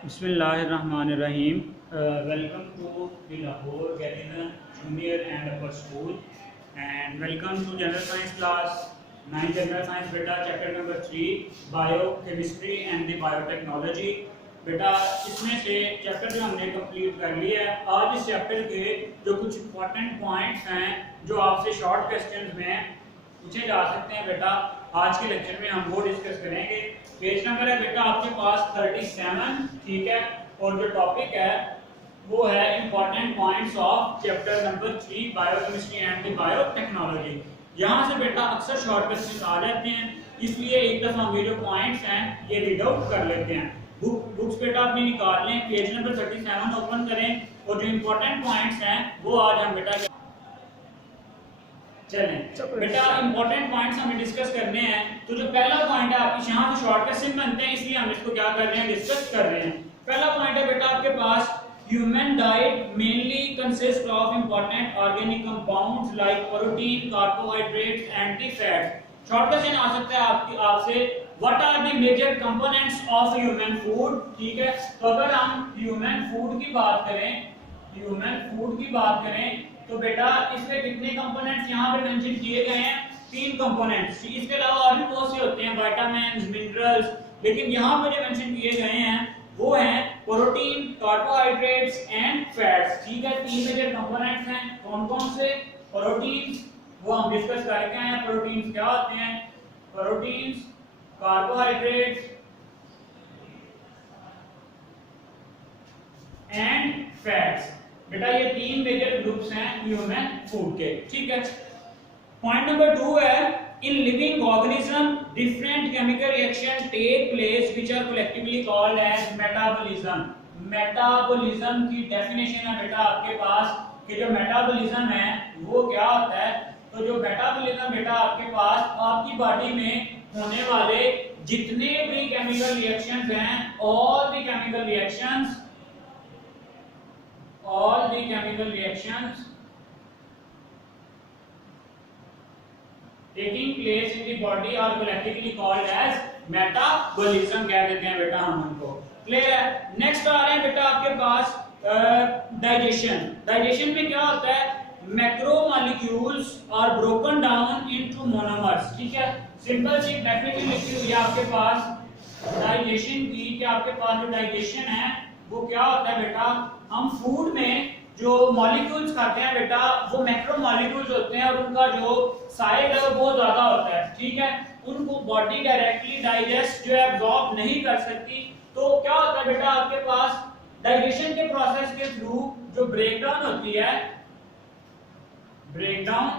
Bismillahirrahmanirrahim. Welcome to the Lahore Garrison Junior and Upper School, and welcome to General Science class 9 General Science beta chapter number 3 Biochemistry and the Biotechnology. बेटा इसमें से chapter जो हमने complete कर लिया है। आज इस चैप्टर के जो कुछ इंपॉर्टेंट पॉइंट्स हैं जो आपसे शॉर्ट क्वेश्चंस में पूछे जा सकते हैं, बेटा आज के लेक्चर में हम वो डिस्कस करेंगे। पेज नंबर है बेटा आपके पास 37, ठीक है, और जो टॉपिक है वो है important points of chapter number 3 biochemistry and the biotechnology. यहाँ से बेटा अक्सर शॉर्ट क्वेश्चंस आ जाते हैं, इसलिए एक दफा हम ये जो पॉइंट्स हैं ये रीड आउट कर लेते हैं। बुक्स बेटा अपनी निकाल लें, पेज नंबर 37 ओपन करें और जो इंपॉर्टेंट पॉइंट्स हैं वो आज हम बेटा चलें। बेटा इंपॉर्टेंट पॉइंट्स हमें डिस्कस करने हैं। तो जो पहला पॉइंट है आपके यहाँ से शॉर्ट क्वेश्चन बनते हैं, इसलिए हम इसको क्या कर रहे हैं, डिस्कस कर रहे हैं। पहला पॉइंट है बेटा आपके पास human diet mainly consist of important organic compounds like protein, carbohydrates and the fat. Short question आ सकता है आपसे what are the major components of human food, ठीक है। तो अगर हम ह्यूमन फूड की बात करें तो बेटा इसमें कितने कंपोनेंट्स यहाँ पे मेंशन किए गए हैं, 3 कंपोनेंट्स। इसके अलावा और भी बहुत से होते हैं, विटामिन्स, मिनरल्स, लेकिन यहाँ पे जो मेंशन किए गए हैं वो हैं प्रोटीन, कार्बोहाइड्रेट्स एंड फैट्स, ठीक है। 3 मेजर कंपोनेंट्स हैं। कौन कौन से? प्रोटीन्स, वो हम डिस्कस करके आए हैं। प्रोटीन्स क्या होते हैं? Proteins, carbohydrates and fats. बेटा ये 3 मेजर ग्रुप्स हैं ह्यूमन फूड के, ठीक है। पॉइंट नंबर 2 है in living organism different chemical reaction take place which are collectively called as metabolism. Metabolism की डेफिनेशन है बेटा आपके पास कि जो मेटाबॉलिज्म है वो क्या होता है। तो जो मेटाबॉलिज्म बेटा आपके पास आपकी बॉडी में होने वाले जितने भी केमिकल रिएक्शंस हैं, all the chemical reactions taking place in the body are collectively called as metabolism कह देते हैं बेटा हम उनको। क्लियर है। नेक्स्ट आ रहे हैं बेटा आपके पास डाइजेशन। डाइजेशन में क्या होता है, macromolecules are broken down into monomers, ठीक है। सिंपल सी डेफिनेशन लिखी हुई है आपके पास डाइजेशन की कि आपके पास जो डाइजेशन है वो क्या होता है बेटा, हम फूड में जो मॉलिक्यूल्स खाते हैं बेटा वो मैक्रोमोलेक्यूल्स होते हैं और उनका जो साइज है वो बहुत ज्यादा होता है, ठीक है। उनको बॉडी डायरेक्टली डाइजेस्ट जो है एब्जॉर्ब नहीं कर सकती। तो क्या होता है बेटा आपके पास डाइजेशन के प्रोसेस के थ्रू जो ब्रेकडाउन होती है, breakdown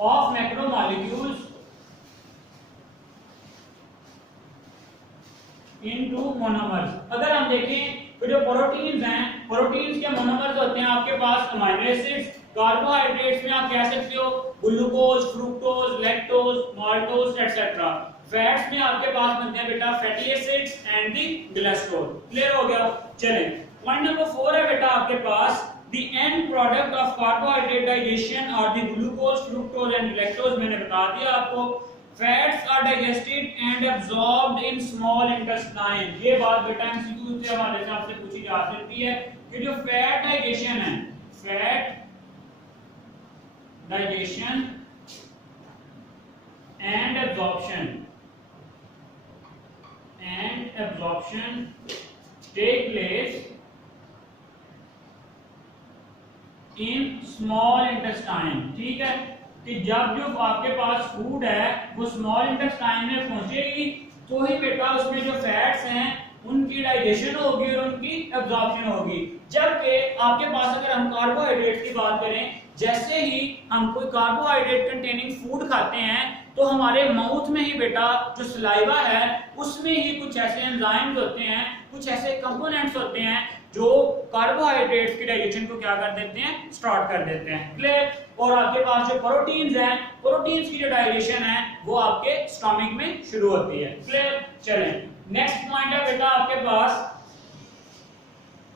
of macromolecules into monomers. अगर हम देखें तो जो प्रोटीन्स हैं, प्रोटीन्स के मोनोमर्स होते हैं आपके पास अमीनो एसिड्स। कार्बोहाइड्रेट्स में आप कह सकते हो glucose, fructose, lactose, maltose etcetera. Fats में आपके पास बनते हैं बेटा fatty acids and the cholesterol. Clear हो गया। चलें, पॉइंट नंबर 4 है बेटा आपके पास the end product of carbohydrate digestion are the glucose, fructose and lactose। मैंने बता दिया आपको। fats are digested and absorbed in small intestine। ये बात बेटा एमसीक्यू के हवाले से आपसे पूछी जा सकती है कि जो फैट डाइजेशन है, fat digestion and absorption take place in small intestine, ठीक है। कि जब जो आपके पास फूड है वो स्मॉल इंटेस्टाइन में पहुंचेगी तो ही बेटा उसमें जो फैट्स हैं उनकी डाइजेशन होगी और उनकी एब्जॉर्प्शन होगी। जबकि आपके पास अगर हम कार्बोहाइड्रेट की बात करें, जैसे ही हम कोई कार्बोहाइड्रेट कंटेनिंग फूड खाते हैं तो हमारे माउथ में ही बेटा जो सलाइवा है उसमें ही कुछ ऐसे एंजाइम्स होते हैं, कुछ ऐसे कंपोनेंट्स होते हैं जो कार्बोहाइड्रेट्स की डाइजेशन को क्या कर देते हैं, स्टार्ट कर देते हैं। क्लियर। और आपके पास जो प्रोटीन्स हैं, प्रोटीन्स की जो डाइजेशन है वो आपके स्टमक में शुरू होती है। क्लियर। चलें, नेक्स्ट पॉइंट है बेटा आपके पास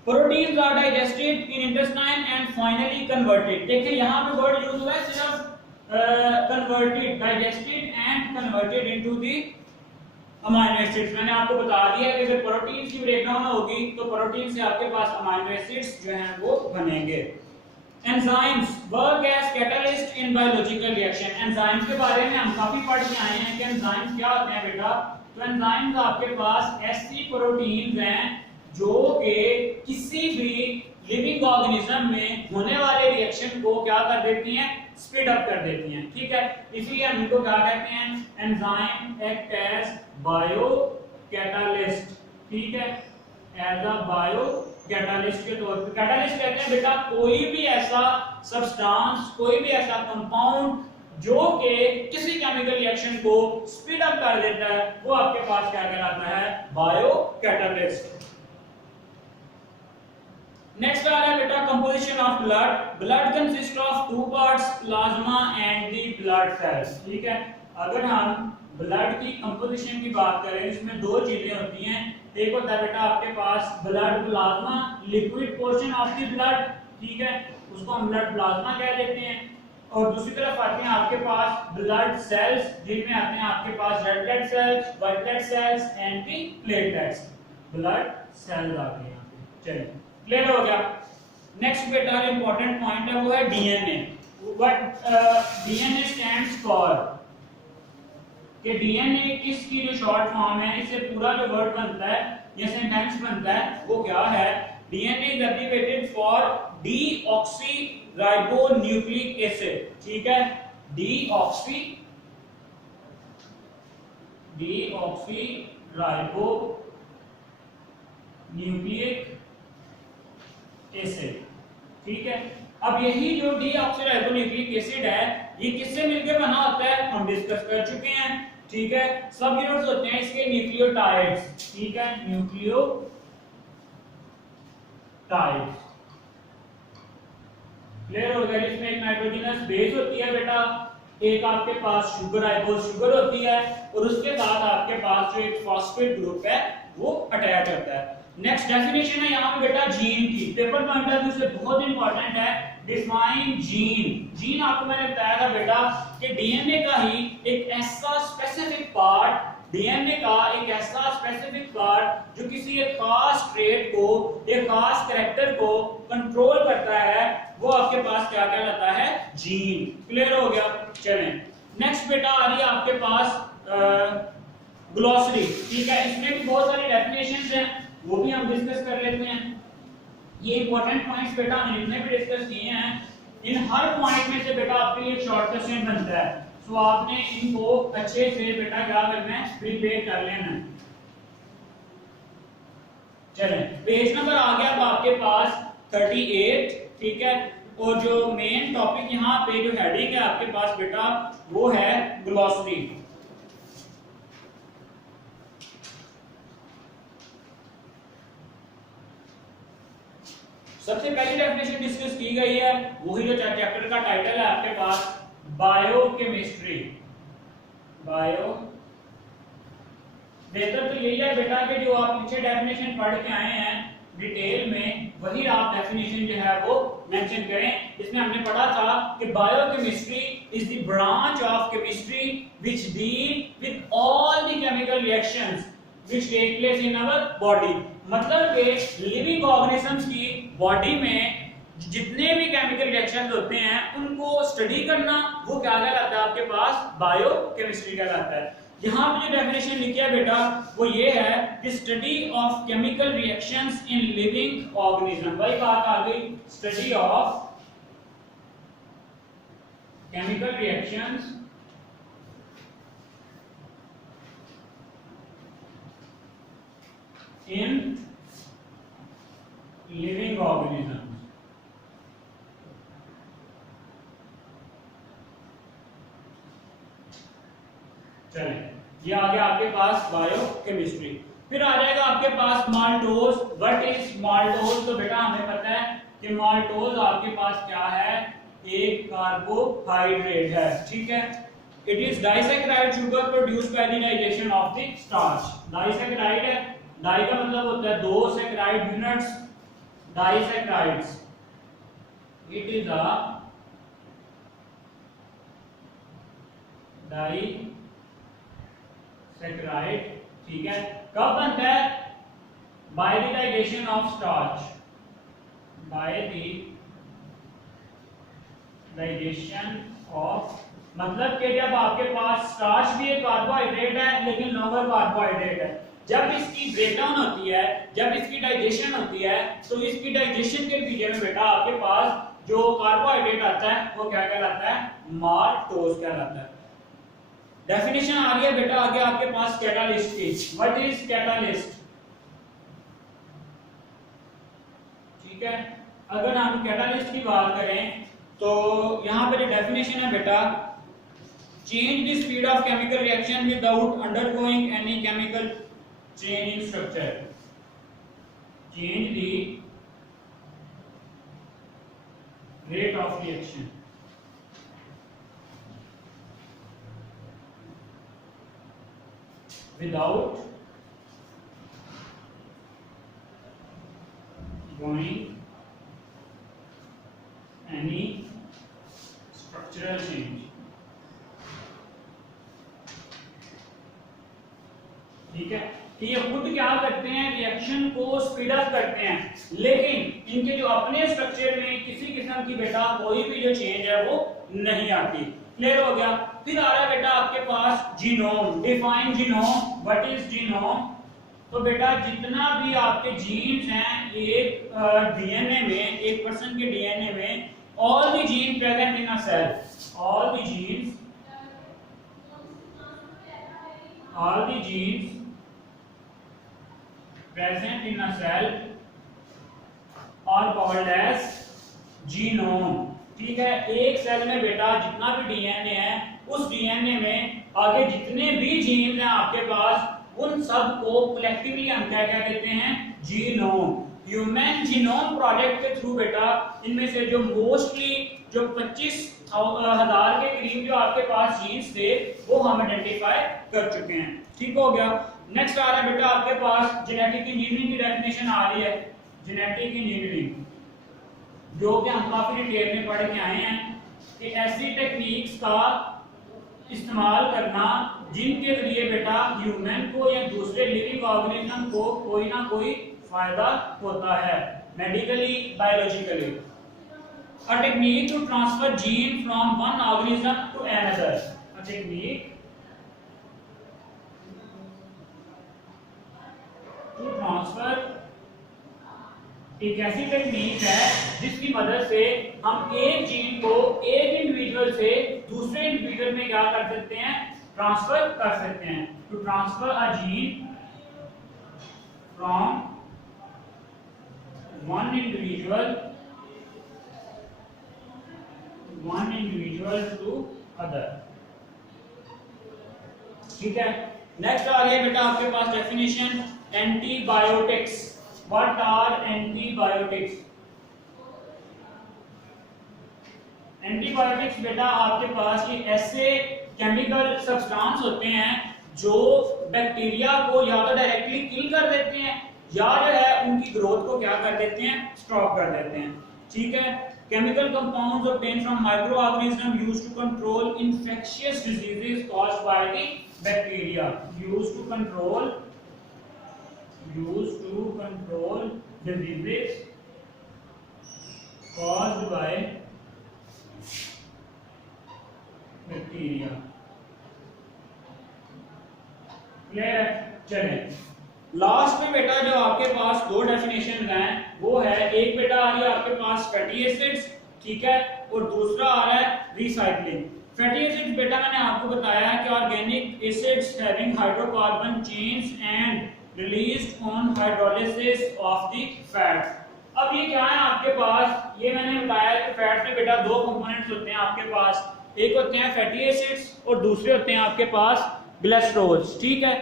proteins are digested in intestine and finally converted. देखिए यहाँ पे वर्ड यूज हुआ है सिर्फ converted, digested and converted into the amino acids मैंने आपको बता दिया कि अगर प्रोटीन की ब्रेकडाउन होगी तो प्रोटीन से आपके पास अमाइनो एसिड्स जो हैं वो बनेंगे। Enzymes work as catalyst in biological reaction. Enzymes के बारे में हम काफी पढ़ के आए हैं कि एंजाइम्स क्या होते हैं बेटा। तो एंजाइम्स आपके पास ऐसी प्रोटीन्स हैं जो कि किसी भी लिविंग ऑर्गेनिज्म में होने वाले रिएक्शन को क्या कर देती हैं, स्पीड अप कर देती हैं। ठीक है, इसलिए हम इनको क्या कहते हैं, enzyme act as biocatalyst. ठीक है, एज अ बायो कैटालिस्ट के तौर पे। कैटालिस्ट कहते हैं बेटा कोई भी ऐसा सब्सटेंस, कोई भी ऐसा कंपाउंड जो कि किसी केमिकल रिएक्शन को स्पीड अप कर देता है, वो आपके पास क्या कहलाता है, बायो कैटालिस्ट। नेक्स्ट आ रहा है बेटा composition of blood. Blood consist of two parts, plasma and the blood cells. ठीक है, अगर हम ब्लड की कंपोजिशन की बात करें, इसमें दो चीजें होती हैं। एक होता है बेटा आपके पास blood plasma, liquid portion of the blood. ठीक है, उसको हम ब्लड प्लाज्मा कह देते हैं। और दूसरी तरफ आते हैं आपके पास ब्लड सेल्स, जिनमें आते हैं आपके पास red blood cells, white blood cells and the platelets. Blood cells आते हैं यहाँ पे। चलिए, क्लियर हो गया। नेक्स्ट बेटा इंपॉर्टेंट पॉइंट है वो है DNA. What DNA stands for, कि डीएनए किसकी जो शॉर्ट फॉर्म है, इससे पूरा जो वर्ड बनता है या सेंटेंस बनता है वो क्या है, DNA is abbreviated for deoxyribonucleic acid. ठीक है, डीऑक्सीराइबोन्यूक्लिक एसिड। ठीक है, अब यही जो डीऑक्सीराइबोन्यूक्लिक एसिड है ये किससे मिलकर बना होता है, हम डिस्कस कर चुके हैं। ठीक है, सब यूनिट्स होते हैं इसके न्यूक्लियोटाइड्स। ठीक है, न्यूक्लियोटाइड्स। क्लियर हो गया। इसमें एक नाइट्रोजनस बेस होती है बेटा, एक आपके पास शुगर राइबोज शुगर होती है, और उसके साथ आपके पास जो एक फॉस्फेट ग्रुप है वो अटैच होता है। नेक्स्ट डेफिनेशन है यहाँ पे बेटा जीन की, पेपर पॉइंट ऑफ व्यू से बहुत इंपॉर्टेंट है। Define gene. जीन आपको मैंने बताया था बेटा कि डीएनए का ही एक ऐसा स्पेसिफिक पार्ट, डीएनए का एक ऐसा स्पेसिफिक पार्ट जो किसी एक खास ट्रेट को, एक खास कैरेक्टर को कंट्रोल करता है, वो आपके पास क्या कहलाता है, जीन। क्लियर हो गया। चलें, नेक्स्ट बेटा आ रही है आपके पास ग्लोसरी। ठीक है, इसमें भी बहुत सारी डेफिनेशंस हैं, वो भी हम डिस्कस कर लेते हैं। ये इंपॉर्टेंट पॉइंट्स बेटा हमने भी डिस्कस किए हैं। इन हर पॉइंट में से बेटा आपके लिए एक शॉर्ट क्वेश्चन बनता है, सो आपने इनको अच्छे से बेटा क्या करना है, प्रिपेयर कर लेना है। चलें, पेज नंबर आ गया अब आपके पास 38। ठीक है, और जो मेन टॉपिक यहाँ पे जो हेडिंग है आपके पास बेटा वो है ग्लोसरी। सबसे पहली डेफिनेशन डिस्कस की गई है, वही जो चैप्टर का टाइटल है आपके पास, बायोकेमिस्ट्री। बायो, बेहतर तो यही है बेटा कि जो आप पीछे डेफिनेशन पढ़ के आए हैं डिटेल में, वही आप डेफिनेशन जो है वो मेंशन करें। इसमें हमने पढ़ा था कि biochemistry is the branch of chemistry which deal with all the chemical reactions which take place in our body। मतलब कि लिविंग ऑर्गेनिजम्स की बॉडी में जितने भी केमिकल रिएक्शंस होते हैं उनको स्टडी करना, वो क्या कहलाता है आपके पास, बायोकेमिस्ट्री कहलाता है। यहाँ पे जो डेफिनेशन लिखी है बेटा वो ये है कि study of chemical reactions in living organism. वही बात आ गई, study of chemical reactions in living organisms। चलें, ये आ गया आपके पास बायोकेमिस्ट्री। फिर आ जाएगा आपके पास माल्टोज। What is maltose? तो बेटा हमें पता है कि माल्टोज आपके पास क्या है, एक कार्बोहाइड्रेट है। ठीक है, it is disaccharide sugar produced by the digestion of the starch. Disaccharide है, डाई का मतलब होता है दो saccharide units, disaccharides. It is a disaccharide ठीक है, कब बनता है? By the digestion of starch, by the digestion of, मतलब कि जब आपके पास स्टार्च भी एक कार्बोहाइड्रेट है लेकिन लॉन्गर कार्बोहाइड्रेट है, जब इसकी ब्रेकडाउन होती है, जब इसकी डाइजेशन होती है, तो इसकी डाइजेशन के पीरियड में बेटा आपके पास जो कार्बोहाइड्रेट आता है वो क्या कहलाता है? माल्टोज कहलाता है। डेफिनेशन आ रही है बेटा आगे आपके पास कैटालिस्ट की। What is catalyst? ठीक है, अगर हम कैटालिस्ट की बात करें तो यहां पर डेफिनेशन है बेटा, change the speed of chemical reaction without undergoing any chemical change in structure, change the rate of reaction without going any structural change। ठीक है, कि ये खुद क्या करते हैं? रिएक्शन को स्पीड अप करते हैं, लेकिन इनके जो अपने स्ट्रक्चर में किसी किस्म की बेटा कोई भी जो चेंज है वो नहीं आती। क्लियर हो गया? फिर आ रहा है बेटा आपके पास genome. Define genome. What is genome? तो बेटा जितना भी आपके जीन्स हैं एक डीएनए में, एक पर्सन के डीएनए में, all the gene present in a cell, all the genes present in a cell are called as genome। ठीक है, एक सेल में बेटा जितना भी डीएनए है, उस डीएनए में आगे जितने भी जीन्स हैं आपके पास, उन सब को कलेक्टिवली हम क्या कहते हैं? जीनोम। ह्यूमन जीनोम प्रोजेक्ट के थ्रू बेटा इनमें से जो मोस्टली जो 25,000 के करीब जो आपके पास जीन्स थे वो हम आइडेंटिफाई कर चुके हैं। ठीक हो गया? नेक्स्ट आ रहा है बेटा आपके पास जेनेटिक इंजीनियरिंग की डेफिनेशन आ रही है। जेनेटिक इंजीनियरिंग जो कि हम काफी डिटेल में पढ़ के आए हैं कि ऐसी टेक्निक्स का इस्तेमाल करना जिनके जरिए बेटा ह्यूमन को या दूसरे लिविंग ऑर्गेनिज्म को कोई ना कोई फायदा होता है, medically, biologically. A technique to transfer gene from one organism to another, a technique to transfer, एक ऐसी टेक्निक है जिसकी मदद से हम एक जीन को एक इंडिविजुअल से दूसरे इंडिविजुअल में क्या कर सकते हैं? ट्रांसफर कर सकते हैं। To transfer a gene from one individual to other. ठीक है, नेक्स्ट आ रही है बेटा आपके पास definition antibiotics. What are antibiotics? Antibiotics बेटा आपके पास ये ऐसे केमिकल सब्सटेंस होते हैं जो बैक्टीरिया को या तो डायरेक्टली किल कर देते हैं या जो है उनकी ग्रोथ को क्या कर देते हैं? स्टॉप कर देते हैं। ठीक है, chemical compounds obtained from microorganisms used to control infectious diseases caused by the bacteria, used to control diseases caused by bacteria। Clear है? चलिए लास्ट में बेटा जो आपके पास दो डेफिनेशन हैं वो है, एक बेटा आ रही है आपके पास फैटी एसिड्स, ठीक है, और दूसरा आ रहा है रिसाइक्लिंग। फैटी एसिड्स बेटा मैंने आपको बताया है कि organic acids having hydrocarbon chains and released on hydrolysis of the fats. अब ये क्या है आपके पास? ये मैंने बताया कि फैट्स में बेटा दो कंपोनेंट्स होते हैं आपके पास, एक होते हैं फैटी एसिड्स और दूसरे होते हैं आपके पास ग्लिसरॉल्स। ठीक है,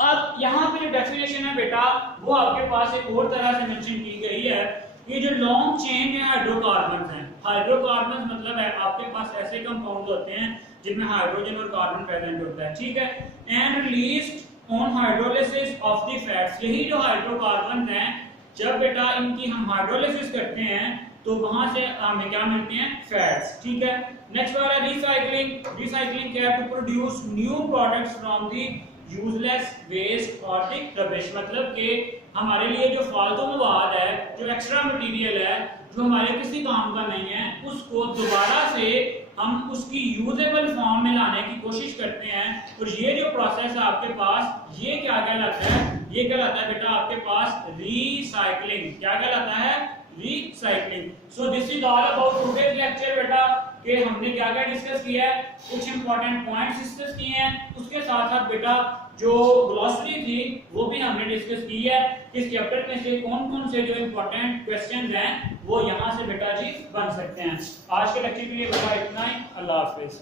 अब यहाँ पे जो डेफिनेशन है बेटा वो आपके पास एक और तरह से मेंशन की गई है। ये जो लॉन्ग चेन है हाइड्रोकार्बन है, हाइड्रोकार्बन मतलब है आपके पास ऐसे कंपाउंड होते हैं जिनमें हाइड्रोजन और कार्बन प्रेजेंट होता है। ठीक है, and released on hydrolysis of the fats. यही जो हाइड्रोकार्बन है जब बेटा इनकी हम हाइड्रोलिसिस करते हैं तो वहां से हमें क्या मिलते हैं? फैट्स। ठीक है, नेक्स्ट वाला रिसाइक्लिंग। रिसाइक्लिंग क्या है? To produce new products from the useless waste और रबिश, मतलब कि हमारे लिए जो फालतू मवाद है, जो एक्स्ट्रा मटेरियल है, जो हमारे किसी काम का नहीं है, उसको दोबारा से हम उसकी यूजेबल फॉर्म में लाने की कोशिश करते हैं। और ये जो प्रोसेस है आपके पास, ये क्या कहलाता है? ये कहलाता है बेटा आपके पास रीसाइक्लिंग। क्या कहलाता है? Recycling. So this is all about today's lecture बेटा, कि हमने क्या क्या डिस्कस किया है, कुछ इंपॉर्टेंट पॉइंट्स डिस्कस किए हैं, उसके साथ साथ बेटा जो ग्लॉसरी थी वो भी हमने डिस्कस की है। इस चैप्टर में से कौन कौन से जो इंपॉर्टेंट क्वेश्चंस हैं वो यहाँ से बेटा जी बन सकते हैं। आज के लेक्चर के लिए बेटा इतना ही। अल्लाह हाफिज।